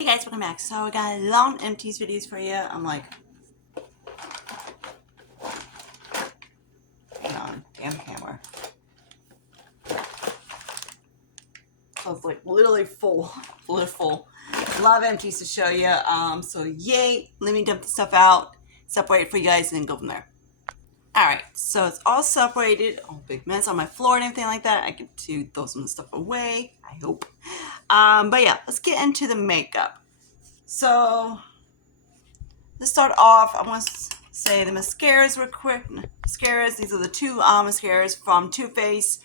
Hey guys, welcome back. So I got a long empties videos for you. I'm like, hang on, damn camera. So it's like literally full. A lot of empties to show you. So yay, let me dump the stuff out, separate for you guys, and then go from there. Alright, so it's all separated. Oh, big mess on my floor and everything like that. I get to throw some of the stuff away, I hope. But yeah, let's get into the makeup. So let's start off. I want to say the mascaras real quick. Mascaras, these are the two mascaras from Too Faced.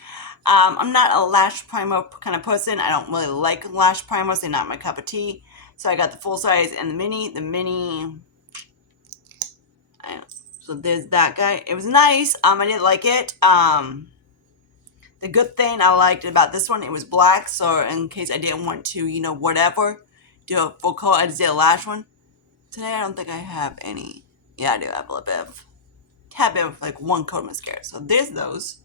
I'm not a lash primer kind of person. I don't really like lash primers. They're not my cup of tea. So I got the full size and the mini. So there's that guy. It was nice. I didn't like it. The good thing I liked about this one, it was black. So in case I didn't want to, whatever, do a full coat, I just did a lash one. Today I don't think I have any. Yeah, I do have a little bit of like one coat of mascara. So there's those.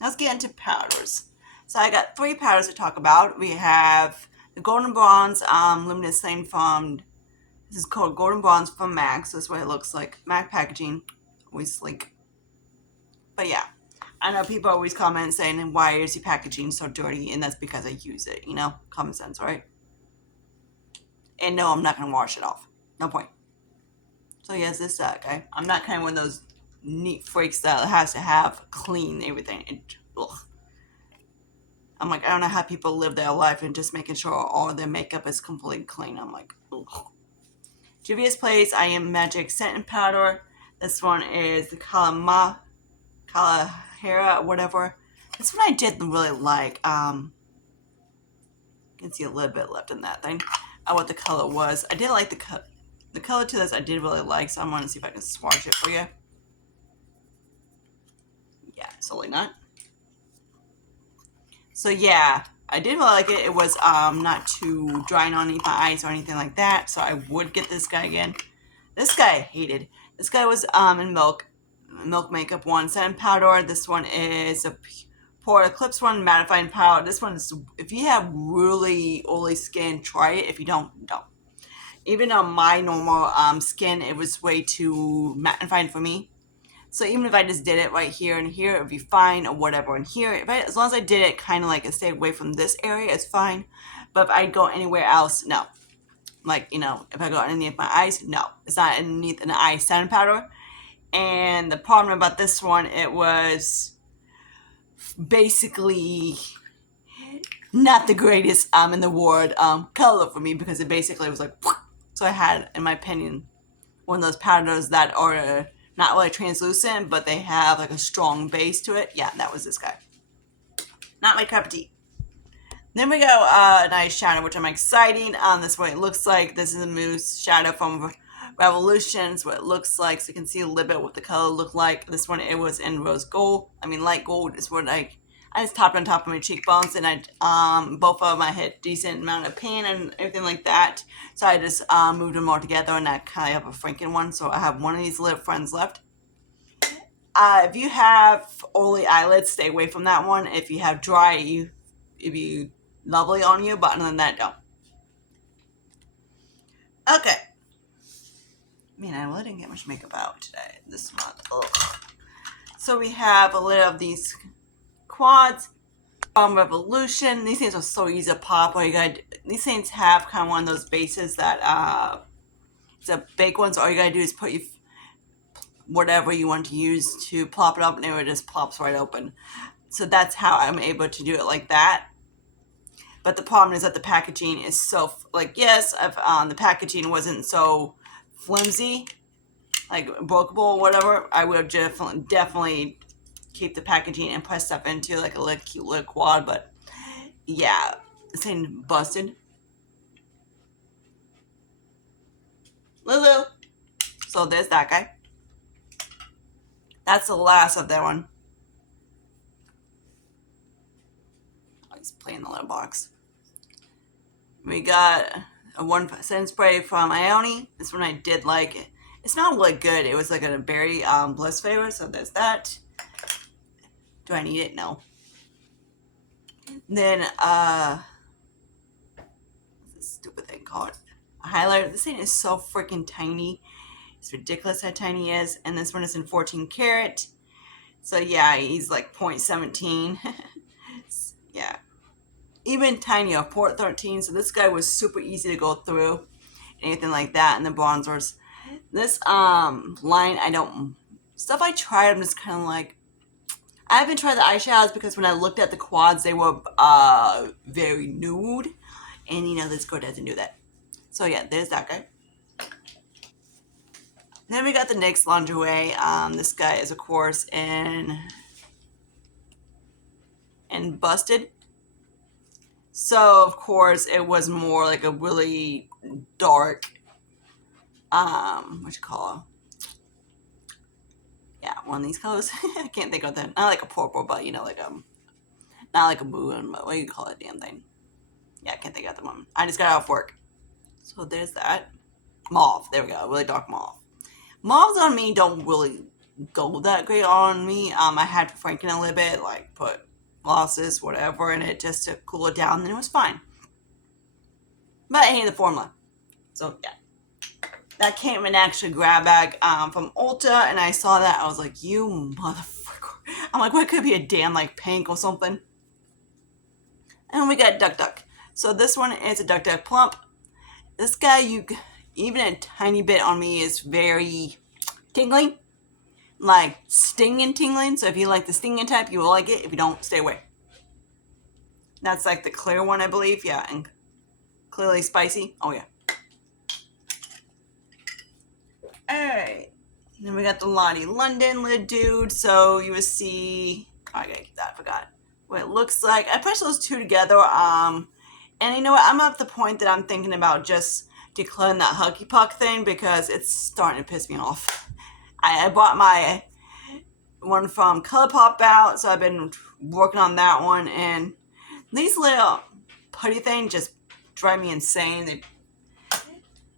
Let's get into powders. So I got 3 powders to talk about. We have the Golden Bronze Luminous thing from, this is called Golden Bronze from MAC. So this is what it looks like. MAC packaging, always sleek. But yeah, I know people always comment saying, why is your packaging so dirty? And that's because I use it, common sense, right? And no, I'm not going to wash it off. No point. So yes, this guy. I'm not kind of one of those neat freaks that has to have clean everything. Ugh. I'm like, I don't know how people live their life and just making sure all their makeup is completely clean. I'm like, ugh. Juvia's Place, I Am Magic Setting Powder. This one is the Kalahera, whatever. This one I did really like. You can see a little bit left in that thing. What the color was. I did like the color. The color to this I did really like, so I'm going to see if I can swatch it for you. Yeah, totally not. So yeah, I did really like it. It was not too drying on my eyes or anything like that, so I would get this guy again. This guy I hated. This guy was in Milk Makeup one, setting powder. This one is a Pore Eclipse one, mattifying powder. This one is, if you have really oily skin, try it. If you don't, don't. Even on my normal skin, it was way too mattifying for me. So even if I just did it right here and here, it would be fine, or whatever. And here, as long as I did it kind of like stay away from this area, it's fine. But if I go anywhere else, no. Like, if I go underneath my eyes, no. It's not underneath an eye setting powder. And the problem about this one, it was basically not the greatest in the world color for me, because it basically was like, so I had, in my opinion, one of those powders that are not really translucent, but they have like a strong base to it. Yeah, that was this guy. Not my cup of tea. Then we go an eyeshadow, which I'm excited. This is what it looks like. This is a mousse shadow from Revolutions, what it looks like. So you can see a little bit what the color looked like. This one, it was in rose gold. Light gold is what I just topped on top of my cheekbones, and both of them I hit decent amount of paint and everything like that. So I just moved them all together, and I kind of have a Franken one. So I have one of these little friends left. If you have oily eyelids, stay away from that one. If you have dry, it'd be lovely on you, but other than that, don't. Okay. Man, I really didn't get much makeup out today, this month. Ugh. So we have a little of these quads from Revolution. These things are so easy to pop. These things have kind of one of those bases that the big ones. All you gotta do is put whatever you want to use to plop it up, and it just pops right open. So that's how I'm able to do it like that. But the problem is that the packaging is so, yes, if the packaging wasn't so flimsy, like breakable or whatever, I would definitely keep the packaging and press stuff into like a little cute little quad. But yeah, this thing busted. Lulu. So there's that guy. That's the last of that one. Oh, he's playing the little box. We got a 1% spray from Ione. This one I did like. It smelled really good. It was like a berry bliss flavor. So there's that. Do I need it? No. Then stupid thing called a highlighter. This thing is so freaking tiny. It's ridiculous how tiny it is. And this one is in 14 karat. So yeah, he's like 0.17. Yeah. Even tinier, port 13. So this guy was super easy to go through. Anything like that. And the bronzers. This line, stuff I tried, I'm just kind of like, I haven't tried the eyeshadows because when I looked at the quads, they were very nude. And you know, this girl doesn't do that. So yeah, there's that guy. Then we got the NYX lingerie. This guy is, of course, in Busted. So, of course, it was more like a really dark, what you call it? Yeah, one of these colors. I can't think of them. Not like a purple, but, you know, like not like a blue, what do you call it, damn thing? Yeah, I can't think of the one. I just got out of work. So there's that. Mauve. There we go. Really dark mauve. Mauves on me don't really go that great on me. I had to franken a little bit, like put glosses, whatever, in it just to cool it down, and it was fine. But I hate the formula. So yeah. That came in an actual grab bag from Ulta, and I saw that. I was like, you motherfucker. I'm like, what could be a damn like pink or something? And we got Duck Duck. So this one is a Duck Duck Plump. This guy, even a tiny bit on me, is very tingling. Like stinging tingling. So if you like the stinging type, you will like it. If you don't, stay away. That's like the clear one, I believe. Yeah, and clearly spicy. Oh yeah. Alright. Then we got the Lottie London lid dude. So you will see, oh, I gotta keep that, I forgot what it looks like. I pressed those two together. And you know what? I'm at the point that I'm thinking about just decluttering that Huggy Puck thing because it's starting to piss me off. I bought my one from ColourPop out, so I've been working on that one. And these little putty things just drive me insane.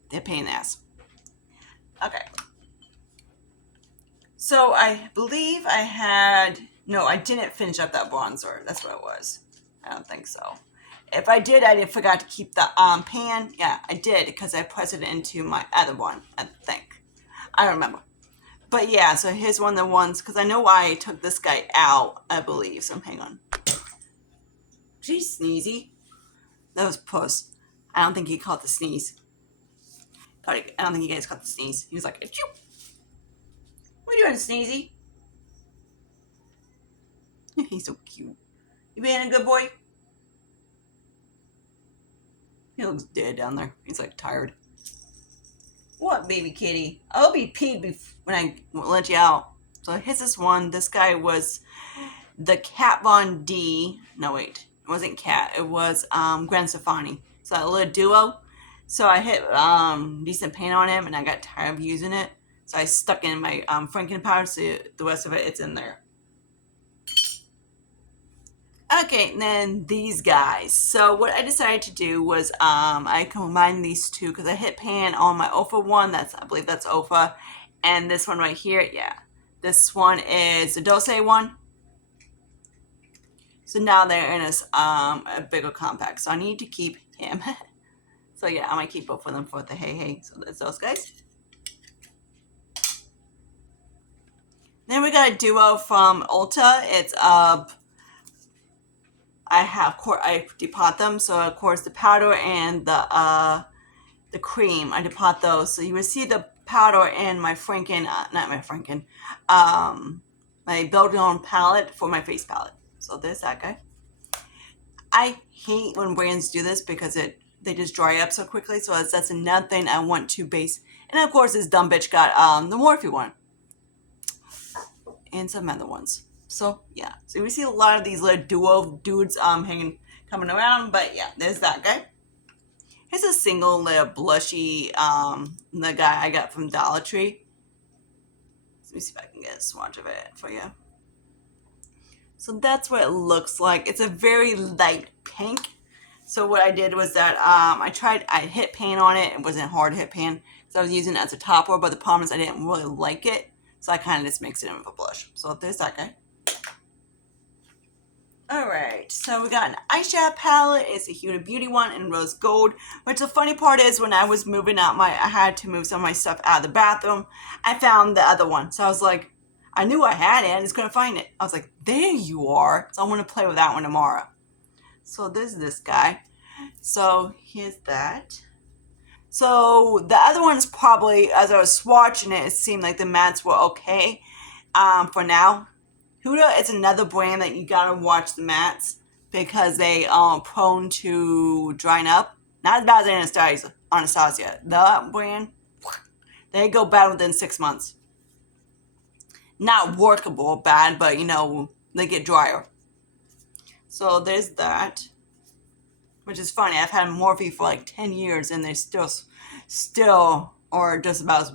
They're a pain in the ass. Okay. So I believe I didn't finish up that bronzer. That's what it was. I don't think so. If I did, I forgot to keep the pan. Yeah, I did because I pressed it into my other one, I think. I don't remember. But yeah, so here's one of the ones, because I know why I took this guy out, I believe. So hang on. Geez, sneezy. That was Puss. I don't think he caught the sneeze. I don't think you guys caught the sneeze. He was like, achoo. What are you doing, Sneezy? He's so cute. You being a good boy? He looks dead down there. He's like tired. What, baby kitty? I'll be peed when I let you out. So here's this one. This guy was the Kat Von D. No, wait. It wasn't Kat. It was Gwen Stefani. So a little duo. So I hit decent paint on him, and I got tired of using it. So I stuck in my franken powder, so the rest of it's in there. Okay, and then these guys. So what I decided to do was I combined these two because I hit pan on my Ofa one. I believe that's Ofa. And this one right here, yeah. This one is the Dose one. So now they're in a bigger compact. So I need to keep him. So yeah, I might keep both of them for the hey. So that's those guys. Then we got a duo from Ulta. It's I depot them. So of course the powder and the cream, I depot those. So you will see the powder in my my Build Your Own palette for my face palette. So there's that guy. I hate when brands do this because they just dry up so quickly. So that's another thing I want to base. And of course this dumb bitch got the Morphe one. And some other ones. So yeah. So we see a lot of these little duo dudes coming around. But yeah, there's that guy. Here's a single little blushy the guy I got from Dollar Tree. Let me see if I can get a swatch of it for you. So that's what it looks like. It's a very light pink. So what I did was that I hit pan on it. It wasn't hard to hit pan. So I was using it as a topper, but the problem is I didn't really like it. So I kind of just mixed it in with a blush. So there's that guy. Alright, so we got an eyeshadow palette. It's a Huda Beauty one in rose gold. Which the funny part is, when I was moving out I had to move some of my stuff out of the bathroom, I found the other one. So I was like, I knew I had it, I just couldn't find it. I was like, there you are. So I'm going to play with that one tomorrow. So there's this guy. So here's that. So the other one's probably, as I was swatching it, it seemed like the mattes were okay for now. Huda is another brand that you gotta watch the mattes because they are prone to drying up. Not as bad as Anastasia. The brand, they go bad within 6 months. Not workable bad, but they get drier. So there's that, which is funny. I've had Morphe for like 10 years and they still are just about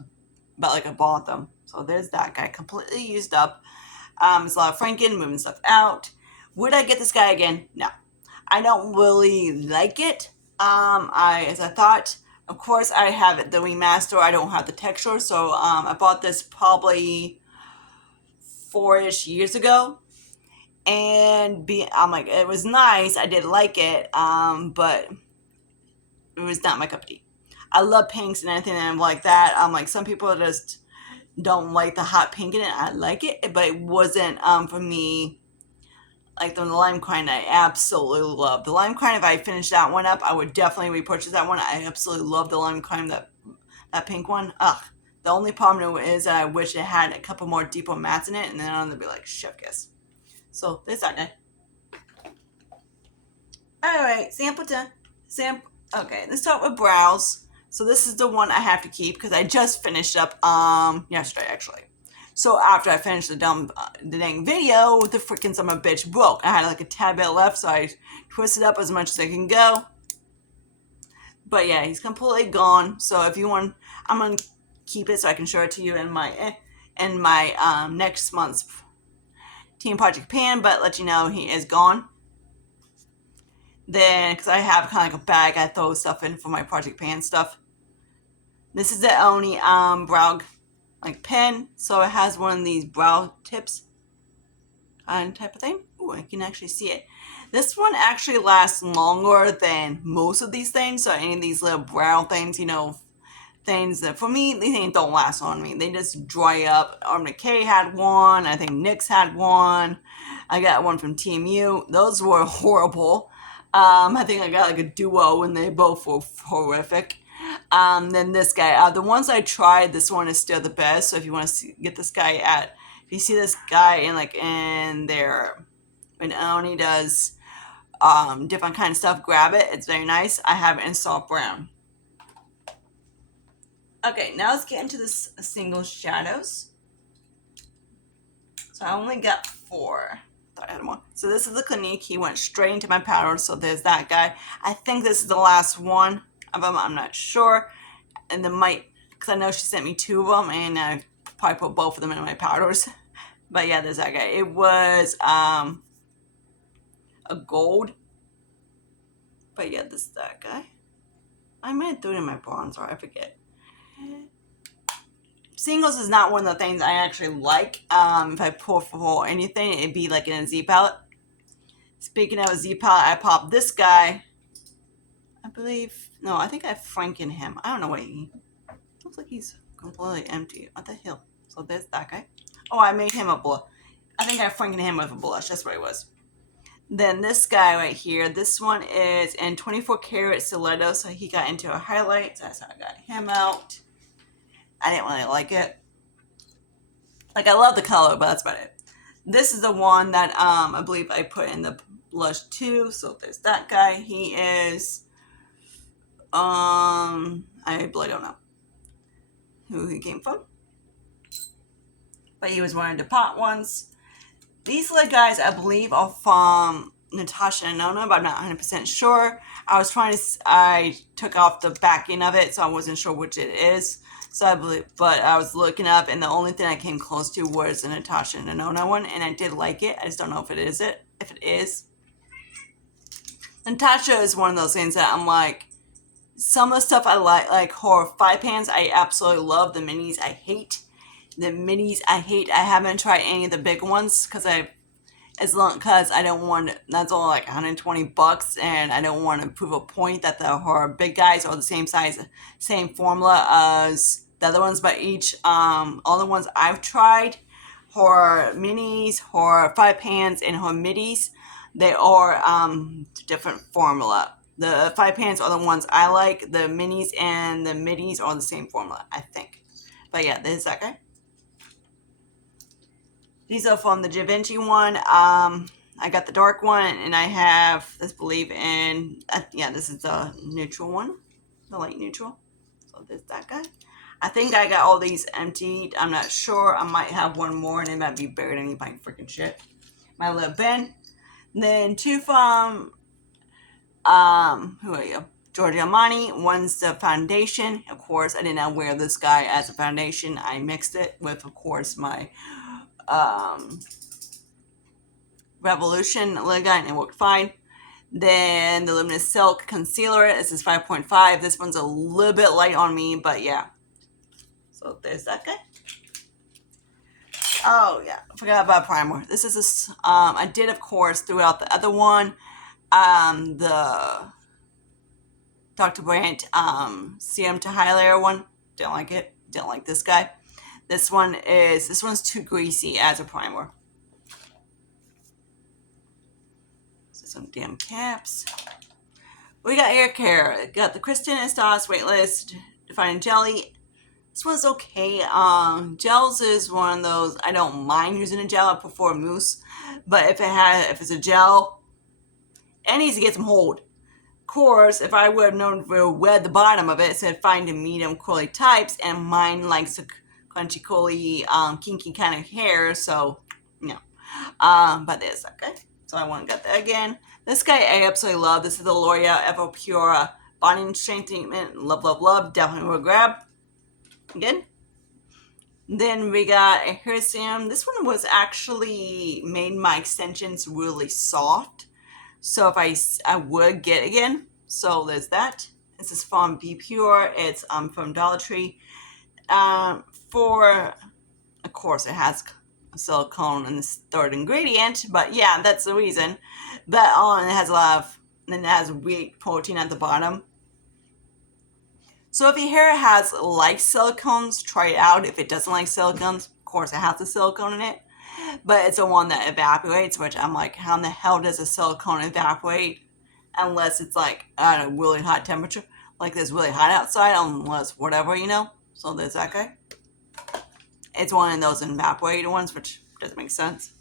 like I bought them. So there's that guy, completely used up. It's a lot of franking, moving stuff out. Would I get this guy again? No. I don't really like it. As I thought, of course, I have it, the remaster. I don't have the texture, so I bought this probably 4-ish years ago. And I'm like, it was nice. I did like it, but it was not my cup of tea. I love pinks and anything like that. Like, some people just don't like the hot pink in it. I like it, but it wasn't for me. Like the lime crime, I absolutely love the lime crime. If I finish that one up, I would definitely repurchase that one. I absolutely love the lime crime, that pink one. Ugh. The only problem is that I wish it had a couple more deeper mattes in it, and then I'll be like chef kiss. So there's that guy. All right, sample time. Okay, let's start with brows. So this is the one I have to keep because I just finished up yesterday actually. So after I finished the dang video, the freaking son of a bitch broke. I had like a tad bit left, so I twisted up as much as I can go. But yeah, he's completely gone. So if you want, I'm gonna keep it so I can show it to you in my next month's Team Project Pan. But let you know he is gone. Then, because I have kind of like a bag I throw stuff in for my Project Pan stuff. This is the only brow like pen, so it has one of these brow tips type of thing. Ooh, I can actually see it. This one actually lasts longer than most of these things. So any of these little brow things, things that for me, these things don't last on me. They just dry up. Urban Decay had one. I think NYX had one. I got one from TMU. Those were horrible. I think I got like a duo and they both were horrific. Then this guy, the ones I tried, this one is still the best. So if you want to get this guy if you see this guy in there, when Oni does different kind of stuff, grab it. It's very nice. I have it in soft brown. Okay, now let's get into this single shadows. So I only got 4. Thought I had more. So this is the Clinique. He went straight into my powder. So there's that guy. I think this is the last one of them. I'm not sure. And because I know she sent me 2 of them, and I probably put both of them in my powders. But yeah, there's that guy. It was a gold. But yeah, this is that guy. I might have threw it in my bronzer. I forget. Singles is not one of the things I actually like. If I pour for anything, it'd be like in a Z palette. Speaking of a Z palette, I popped this guy. I believe, no, I think I franken him. I don't know what looks like he's completely empty. What the hell? So there's that guy. Oh, I made him a blush. I think I franken him with a blush. That's what it was. Then this guy right here. This one is in 24 karat stiletto. So he got into a highlight. So that's how I got him out. I didn't really like it. Like, I love the color, but that's about it. This is the one that I believe I put in the blush too. So there's that guy. He is I really don't know who he came from, but he was one of the pot ones. These little guys, I believe, are from Natasha and Nona, but I'm not 100% sure. I took off the backing of it, so I wasn't sure which it is. So I believe, but I was looking up, and the only thing I came close to was the Natasha and Nona one, and I did like it. I just don't know if it is it. If it is, Natasha is one of those things that I'm like, some of the stuff I like her 5 pans, I absolutely love. The minis, I hate. I haven't tried any of the big ones because as long because I don't want that's only like 120 bucks, and I don't want to prove a point that the her big guys are the same size, same formula as the other ones. But each all the ones I've tried, her minis, her 5 pans, and her middies, they are different formula. The 5 pans are the ones I like. The minis and the middies are the same formula, I think. But yeah, this is that guy. These are from the Da Vinci one. I got the dark one, and I have this Believe in. Yeah, this is the neutral one, the light neutral. So there's that guy. I think I got all these emptied. I'm not sure. I might have one more, and it might be buried in my freaking shit. My little bin. Then two from who are you? Giorgio Armani. One's the foundation. Of course, I did not wear this guy as a foundation. I mixed it with, of course, my Revolution lid guy, and it worked fine. Then the Luminous Silk Concealer. This is 5.5. This one's a little bit light on me, but yeah. So there's that guy. Oh yeah, I forgot about primer. This is this. I did, of course, throughout the other one. The Dr. Brandt serum to highlighter one. Didn't like it. Didn't like this guy. This one's too greasy as a primer. So some damn caps. We got hair care. Got the Kristen Estos Weightless Defining Jelly. This one's okay. Gels is one of those I don't mind using a gel. I prefer mousse, but if it's a gel, it needs to get some hold. Of course, if I would have known to wet the bottom of it, it said find a medium curly types, and mine likes a crunchy curly, kinky kind of hair. So, no. But there's that guy. So I want to get that again. This guy I absolutely love. This is the L'Oreal Evo Pure Body and Strength Treatment. Love, love, love. Definitely will grab. Again. Then we got a hair serum. This one was actually made my extensions really soft. So if I would get again. So there's that. This is from Be Pure. It's from Dollar Tree. For, of course, it has silicone in this third ingredient, but yeah, that's the reason. But it has a lot of, and it has wheat protein at the bottom. So if your hair has like silicones, try it out. If it doesn't like silicones, of course it has the silicone in it. But it's the one that evaporates, which I'm like, how in the hell does a silicone evaporate? Unless it's like at a really hot temperature. Like it's really hot outside, unless whatever, So there's that guy. It's one of those evaporated ones, which doesn't make sense.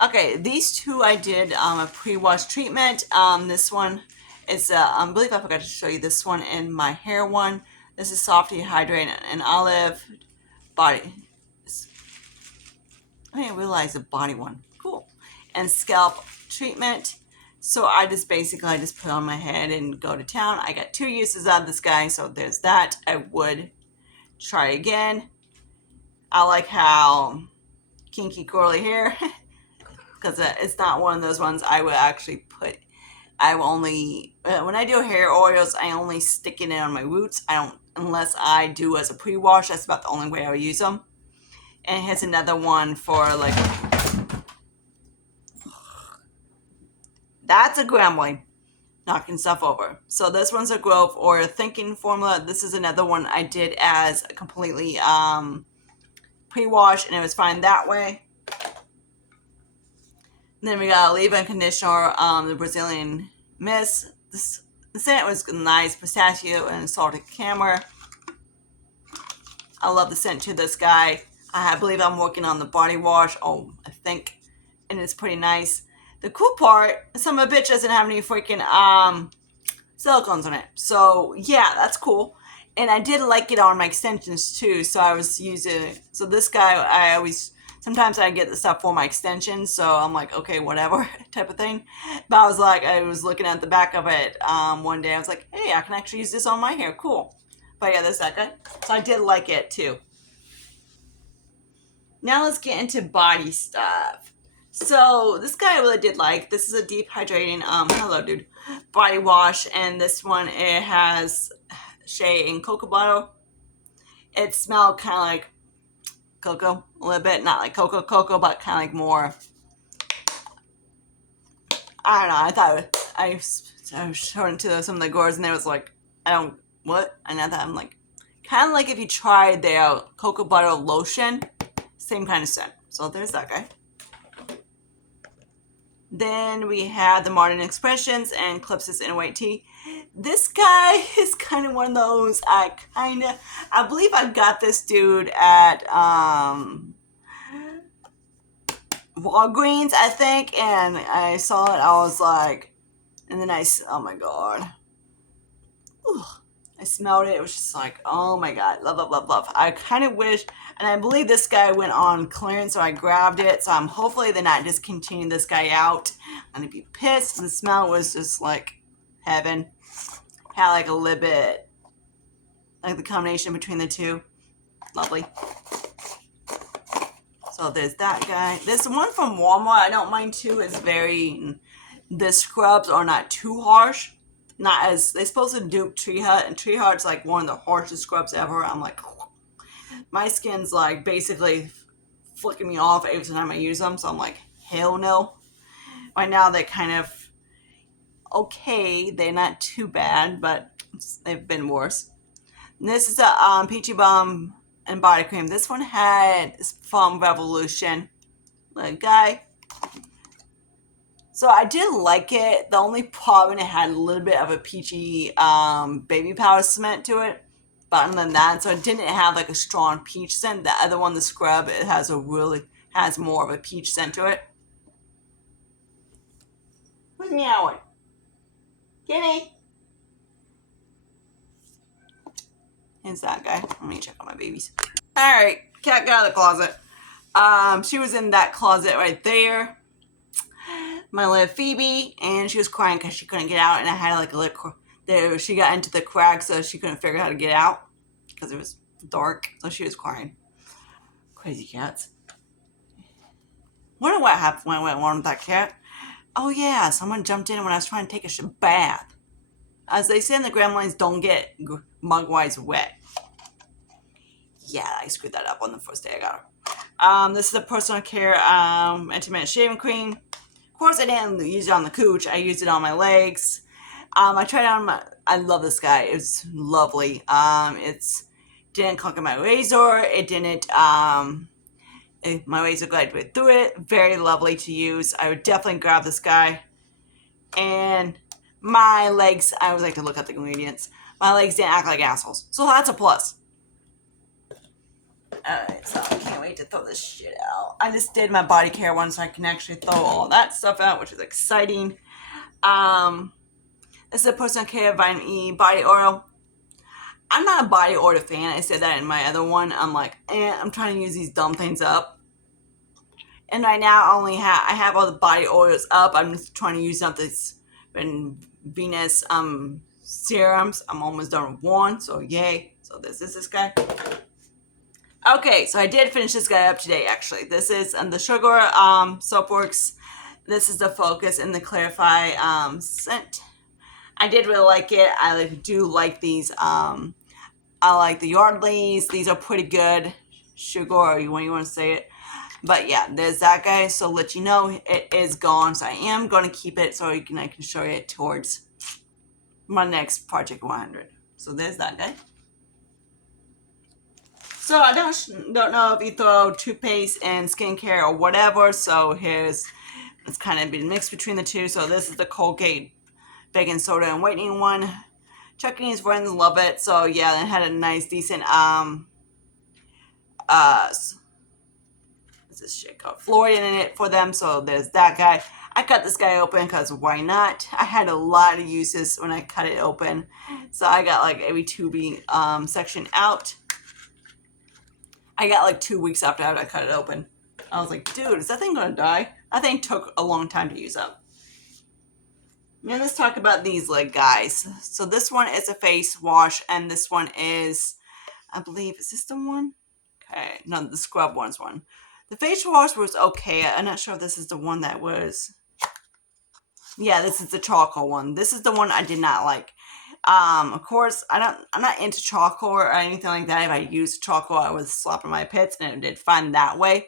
Okay, these two I did a pre-wash treatment. This one is, I believe I forgot to show you this one in my hair one. This is Soft Hydrate and Olive Body. I didn't realize the body one. Cool. And scalp treatment. So I just put on my head and go to town. I got 2 uses out of this guy, so there's that. I would try again. I like how kinky curly hair, because it's not one of those ones I would actually put. I will only, when I do hair oils, I only stick it in on my roots. I don't, unless I do as a pre-wash. That's about the only way I would use them. And here's another one for like, that's a grambling, knocking stuff over. So this one's a Growth or a Thinking formula. This is another one I did as a completely pre-wash, and it was fine that way. And then we got a leave-in conditioner, the Brazilian Mist. The scent was nice, pistachio and salted caramel. I love the scent to this guy. I believe I'm working on the body wash. I think, and it's pretty nice. The cool part, some of the bitch doesn't have any freaking silicones on it. So yeah, that's cool. And I did like it on my extensions too. So I was using it. So this guy, sometimes I get the stuff for my extensions. So I'm like, okay, whatever type of thing. But I was looking at the back of it one day. I was like, hey, I can actually use this on my hair. Cool. But yeah, that's that guy. So I did like it too. Now let's get into body stuff. So this guy I really did like. This is a deep hydrating, hello dude, body wash. And this one, it has shea and cocoa butter. It smelled kind of like cocoa a little bit. Not like cocoa, but kind of like more I don't know. I thought I was showing to some of the girls, and they was like, I don't what? And I thought I'm like, kind of like if you tried their cocoa butter lotion, same kind of scent. So there's that guy. Then we have the Modern Expressions and Eclipses in a White Tea. This guy is kind of one of those. I believe I got this dude at Walgreens, I think, and I saw it. I was like, and then oh my god. Ooh, I smelled it. It was just like, oh my god, love, love, love, love. I kind of wish, and I believe this guy went on clearance, so I grabbed it. So I'm hopefully they're not discontinuing this guy out. I'm gonna be pissed. The smell was just like heaven. Had like a little bit, like the combination between the two. Lovely. So there's that guy. This one from Walmart, I don't mind too. It's very, the scrubs are not too harsh. Not as, they're supposed to dupe Tree Hut, and Tree Hut's like one of the harshest scrubs ever. I'm like, my skin's like basically flicking me off every time I use them. So I'm like, hell no. Right now they're kind of okay. They're not too bad, but they've been worse. And this is a Peachy Bum and body cream. This one had from Revolution. Little guy. So I did like it. The only problem, it had a little bit of a peachy baby powder scent to it. But other than that, so it didn't have like a strong peach scent. The other one, the scrub, it has more of a peach scent to it. Who's meowing? Kitty. Here's that guy. Let me check on my babies. Alright, cat got out of the closet. She was in that closet right there. My little Phoebe, and she was crying because she couldn't get out, and I had like a little, she got into the crack, so she couldn't figure out how to get out because it was dark, so she was crying. Crazy cats. Wonder what happened when I went on with that cat. Oh yeah, someone jumped in when I was trying to take a bath. As they say in the gremlins, don't get mugwise wet. Yeah, I screwed that up on the first day I got her. This is a personal care intimate shaving cream. Of course, I didn't use it on the cooch. I used it on my legs. I tried it on I love this guy. It's lovely. It's didn't conquer my razor. It didn't. My razor glided right through it. Very lovely to use. I would definitely grab this guy. And my legs, I always like to look at the ingredients. My legs didn't act like assholes. So that's a plus. Alright, so I can't wait to throw this shit out. I just did my body care one, so I can actually throw all that stuff out, which is exciting. This is a personal care vitamin E body oil. I'm not a body oil fan. I said that in my other one. I'm like, I'm trying to use these dumb things up. And right now I have all the body oils up. I'm just trying to use something that's been Venus serums. I'm almost done with one, so yay. So this is this guy. Okay, so I did finish this guy up today, actually. This is the Sugar Soapworks. This is the Focus and the Clarify scent. I did really like it. I do like these. I like the Yardleys. These are pretty good. Sugar, or when you want to say it. But yeah, there's that guy. So let you know it is gone. So I am going to keep it so I can show you it towards my next Project 100. So there's that guy. So I don't know if you throw toothpaste and skincare or whatever. So it's kind of been mixed between the two. So this is the Colgate baking soda and whitening one. Chuck and his friends love it. So yeah, it had a nice, decent what's this shit called? Fluoride in it for them. So there's that guy. I cut this guy open because why not? I had a lot of uses when I cut it open. So I got like every tubing section out. I got like 2 weeks after I cut it open. I was like, dude, is that thing gonna die? That thing took a long time to use up. Now let's talk about these guys. So this one is a face wash, and this one is, I believe, is this the one? Okay, no, the scrub one's one. The face wash was okay. I'm not sure if this is the one that was. Yeah, this is the charcoal one. This is the one I did not like. Of course, I'm not into charcoal or anything like that. If I used charcoal, I would slap in my pits, and it did fine that way.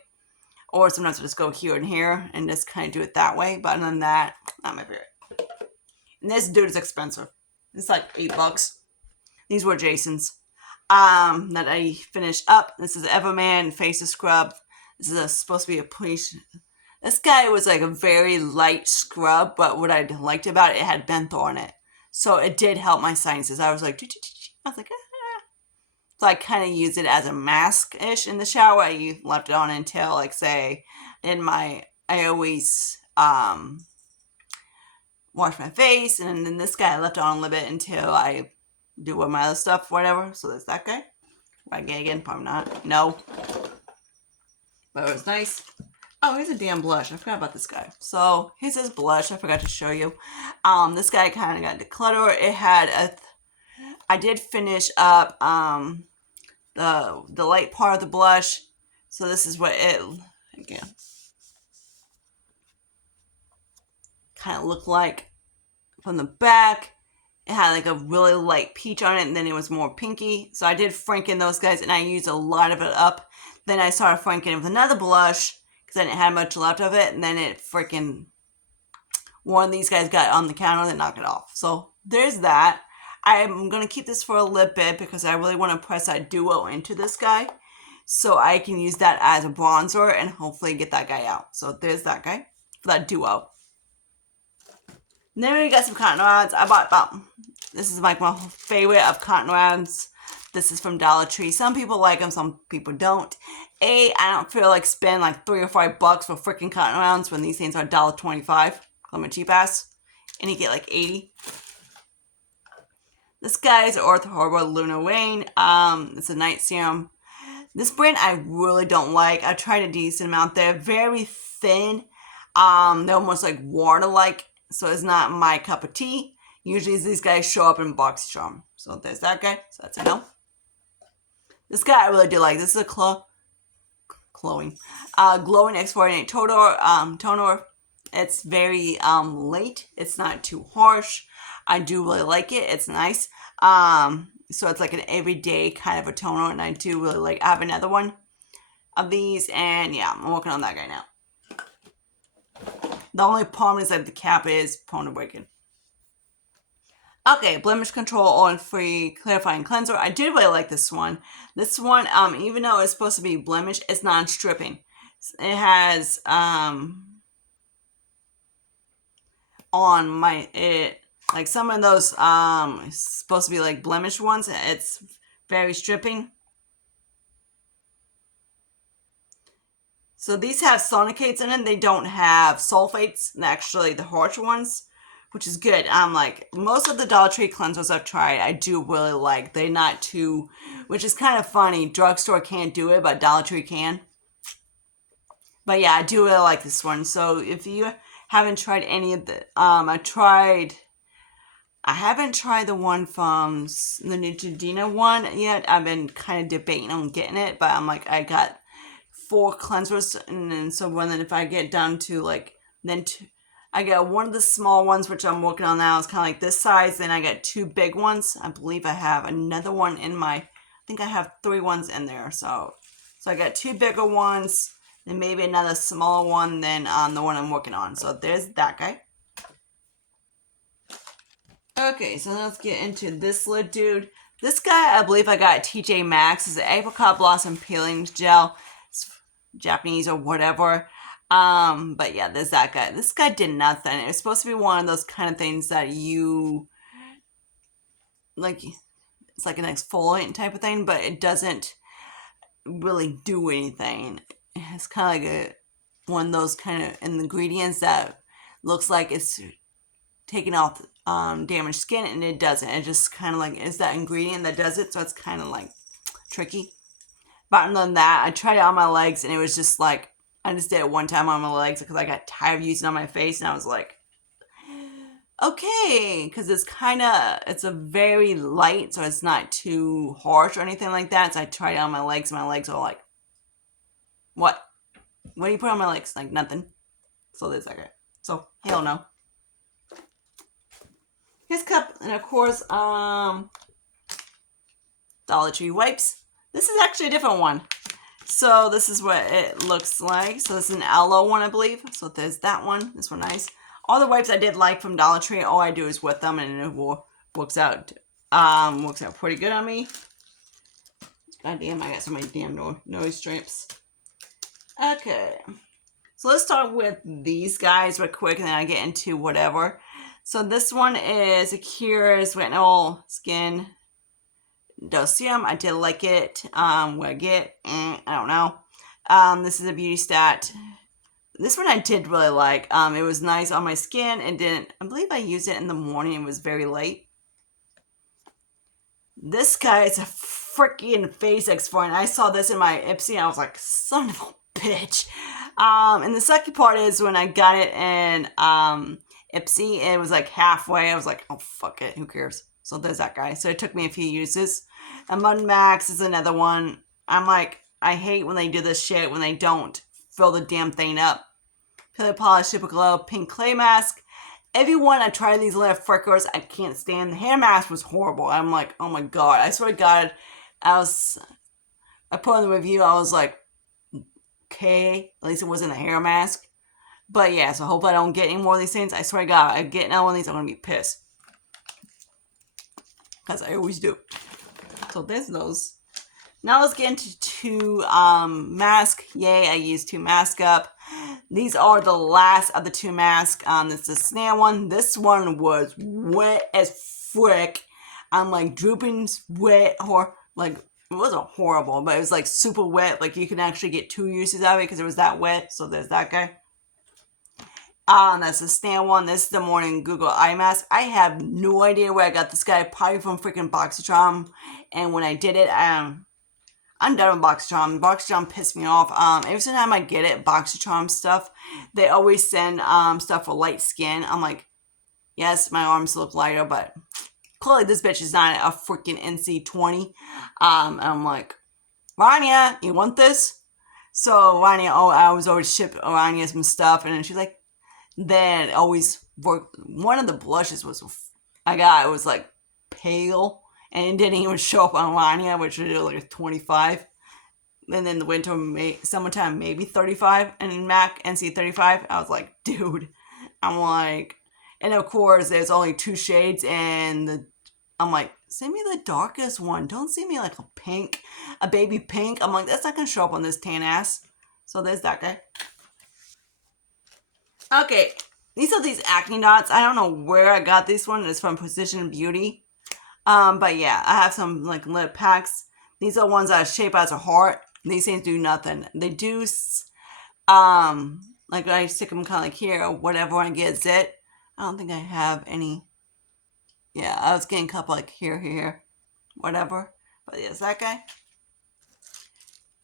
Or sometimes I just go here and here and just kind of do it that way. But other than that, not my favorite. And this dude is expensive. It's like $8. These were Jason's. That I finished up. This is Everman Face Scrub. This is supposed to be a police. This guy was like a very light scrub, but what I liked about it had benthol in it. So it did help my sinuses. I was like, I was like, ah. So I kind of used it as a mask-ish in the shower. I left it on until, like, say, I always wash my face, and then this guy I left it on a little bit until I do all my other stuff, whatever. So there's that guy. Will I get again? Probably not. No. But it was nice. Oh, here's a damn blush. I forgot about this guy. So here's this blush. I forgot to show you. This guy kind of got declutter. It had I did finish up the light part of the blush. So this is what it again kind of looked like from the back. It had like a really light peach on it, and then it was more pinky. So I did franken those guys, and I used a lot of it up. Then I started franking it with another blush because I didn't have much left of it, and then it freaking one of these guys got on the counter and knocked it off. So there's that. I'm going to keep this for a little bit because I really want to press that duo into this guy so I can use that as a bronzer and hopefully get that guy out. So there's that guy for that duo. And then we got some cotton rods. I bought this is like my favorite of cotton rods. This is from Dollar Tree. Some people like them, some people don't. I don't feel like spending like $3 or $5 for freaking cotton rounds when these things are $1.25. I'm a cheap ass. And you get like 80. This guy's Ortho Harbor Luna Wayne. It's a night serum. This brand I really don't like. I tried a decent amount. They're very thin. They're almost like water-like. So it's not my cup of tea. Usually these guys show up in box charm. So there's that guy. So that's a no. This guy I really do like. This is a glowing exfoliating toner. It's very light. It's not too harsh. I do really like it. It's nice. So it's like an everyday kind of a toner, and I do really like. I have another one of these, and yeah, I'm working on that guy now. The only problem is that the cap is prone to breaking. Okay, Blemish Control Oil-Free Clarifying Cleanser. I did really like this one. This one, even though it's supposed to be blemish, it's non-stripping. It has, like some of those, supposed to be like blemish ones, it's very stripping. So these have sonicates in it. They don't have sulfates, actually the harsh ones, which is good. Like most of the Dollar Tree cleansers I've tried, I do really like. They're not too, which is kind of funny. Drugstore can't do it, but Dollar Tree can. But yeah, I do really like this one. So if you haven't tried any of the, I haven't tried the one from the Neutrogena one yet. I've been kind of debating on getting it, but I'm like, I got 4 cleansers, and then so then if I get down to like, I got one of the small ones, which I'm working on now. It's kind of like this size. Then I got 2 big ones. I believe I have another one in I think I have 3 ones in there. So I got 2 bigger ones, then maybe another small one, then the one I'm working on. So there's that guy. Okay, so let's get into this little dude. This guy, I believe I got at TJ Maxx. It's an Apricot Blossom Peeling Gel. It's Japanese or whatever. But yeah, there's that guy. This guy did nothing. It was supposed to be one of those kind of things that you, like, it's like an exfoliant type of thing, but it doesn't really do anything. It's kind of like one of those kind of ingredients that looks like it's taking off damaged skin, and it doesn't. It just kind of like is that ingredient that does it, so it's kind of like tricky. But other than that, I tried it on my legs, and it was just like, I just did it one time on my legs because I got tired of using it on my face, and I was like, okay, because it's a very light, so it's not too harsh or anything like that. So I tried it on my legs, and my legs are like, what? What do you put on my legs? Like, nothing. So there's that guy. So, hell no. His cup, and of course, Dollar Tree wipes. This is actually a different one. So this is what it looks like. So this is an aloe one, I believe. So there's that one. This one nice. All the wipes I did like from Dollar Tree. All I do is wet them, and it works out pretty good on me. God damn, I got so many damn noise strips. Okay. So let's start with these guys real quick, and then I get into whatever. So this one is a Cures Retinol Skin Serum. I did like it. What I get, I don't know. This is a Beauty Stat. This one I did really like. It was nice on my skin, and didn't. I believe I used it in the morning. It was very late. This guy is a freaking face exfoliant. I saw this in my Ipsy, and I was like, son of a bitch. And the second part is when I got it in Ipsy, it was like halfway. I was like, oh, fuck it. Who cares? So there's that guy. So it took me a few uses. And Mud Max is another one. I'm like, I hate when they do this shit when they don't fill the damn thing up. Pillar Polish Super Glow Pink Clay Mask. Everyone I tried these little frickers, I can't stand. The hair mask was horrible. I'm like, oh my god. I swear to God, I put in the review, I was like, okay, at least it wasn't a hair mask. But yeah, so I hope I don't get any more of these things. I swear to God, I get another one of these, I'm going to be pissed. Because I always do. So there's those. Now let's get into two masks. Yay, I used two masks up. These are the last of the two masks. This is a snail one. This one was wet as frick. I'm like drooping wet, or like it wasn't horrible, but it was like super wet. Like you can actually get 2 uses out of it because it was that wet. So there's that guy. That's the snail one. This is the morning Google eye mask. I have no idea where I got this guy. Probably from freaking BoxyCharm. And when I did it, I'm done with BoxyCharm. BoxyCharm pissed me off. Every time I get it, BoxyCharm stuff, they always send stuff for light skin. I'm like, yes, my arms look lighter, but clearly this bitch is not a freaking NC20. I'm like, Rania, you want this? So Rania, I was always ship Rania some stuff, and then she's like, then always worked. One of the blushes I got, it was like pale. And it didn't even show up on Rania, which was like 25. And then the winter, summertime, maybe 35. And MAC NC 35. I was like, dude. I'm like, and of course, there's only 2 shades. And I'm like, send me the darkest one. Don't send me like a pink, a baby pink. I'm like, that's not going to show up on this tan ass. So there's that guy. Okay, these are these acne dots. I don't know where I got this one. It's from Precision Beauty. But yeah, I have some like lip packs. These are ones that are shaped as a heart. These things do nothing. They do, like I stick them kind of like here or whatever I get it. I don't think I have any. Yeah, I was getting a couple like here, whatever. But yes, that guy.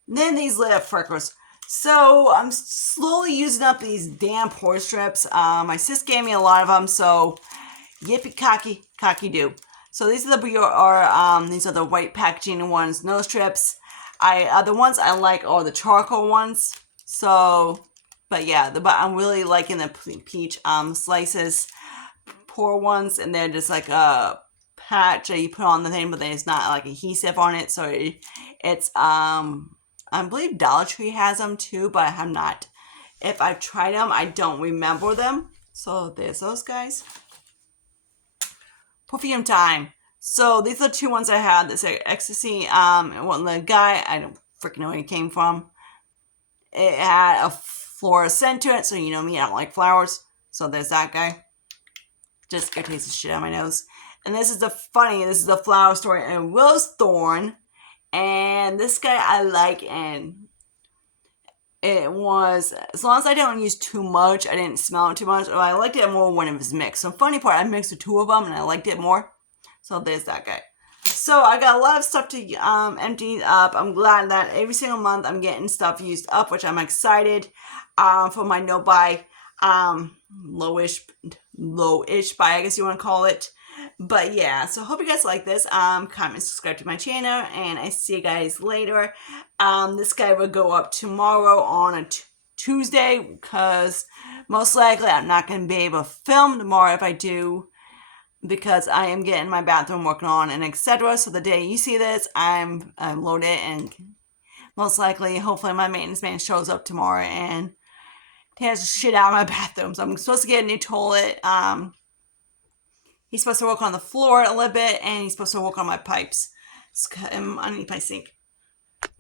And then these lip frickers. So I'm slowly using up these damn pore strips. My sis gave me a lot of them, so yippee cocky do. So these are the white packaging ones, nose strips. The ones I like are the charcoal ones. So, but yeah, but I'm really liking the peach slices, pore ones, and they're just like a patch that you put on the thing, but then it's not like adhesive on it. So it's I believe Dollar Tree has them too, but I have not. If I've tried them, I don't remember them. So there's those guys. Perfume time. So these are 2 ones I had. This is Ecstasy. One the guy, I don't freaking know where he came from. It had a floral scent to it, so you know me, I don't like flowers. So there's that guy. Just irritates the shit out of my nose. And this is the flower story and Rose Thorn. And this guy I like, and it was, as long as I don't use too much, I didn't smell it too much, or I liked it more when it was mixed. So funny part, I mixed the 2 of them and I liked it more. So there's that guy. So I got a lot of stuff to empty up. I'm glad that every single month I'm getting stuff used up, which I'm excited for my no buy, lowish buy, I guess you want to call it. But yeah, so hope you guys like this. Comment, subscribe to my channel, and I see you guys later. This guy will go up tomorrow on a Tuesday, because most likely I'm not going to be able to film tomorrow. If I do, because I am getting my bathroom working on and etc. So the day you see this, I'm loaded and Most likely, hopefully my maintenance man shows up tomorrow and tears shit out of my bathroom. So I'm supposed to get a new toilet. He's supposed to work on the floor a little bit, and he's supposed to work on my pipes underneath my sink.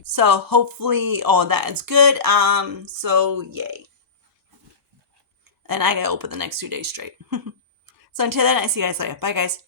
So hopefully all that is good. So yay. And I gotta open the next 2 days straight. So until then, I see you guys later. Bye, guys.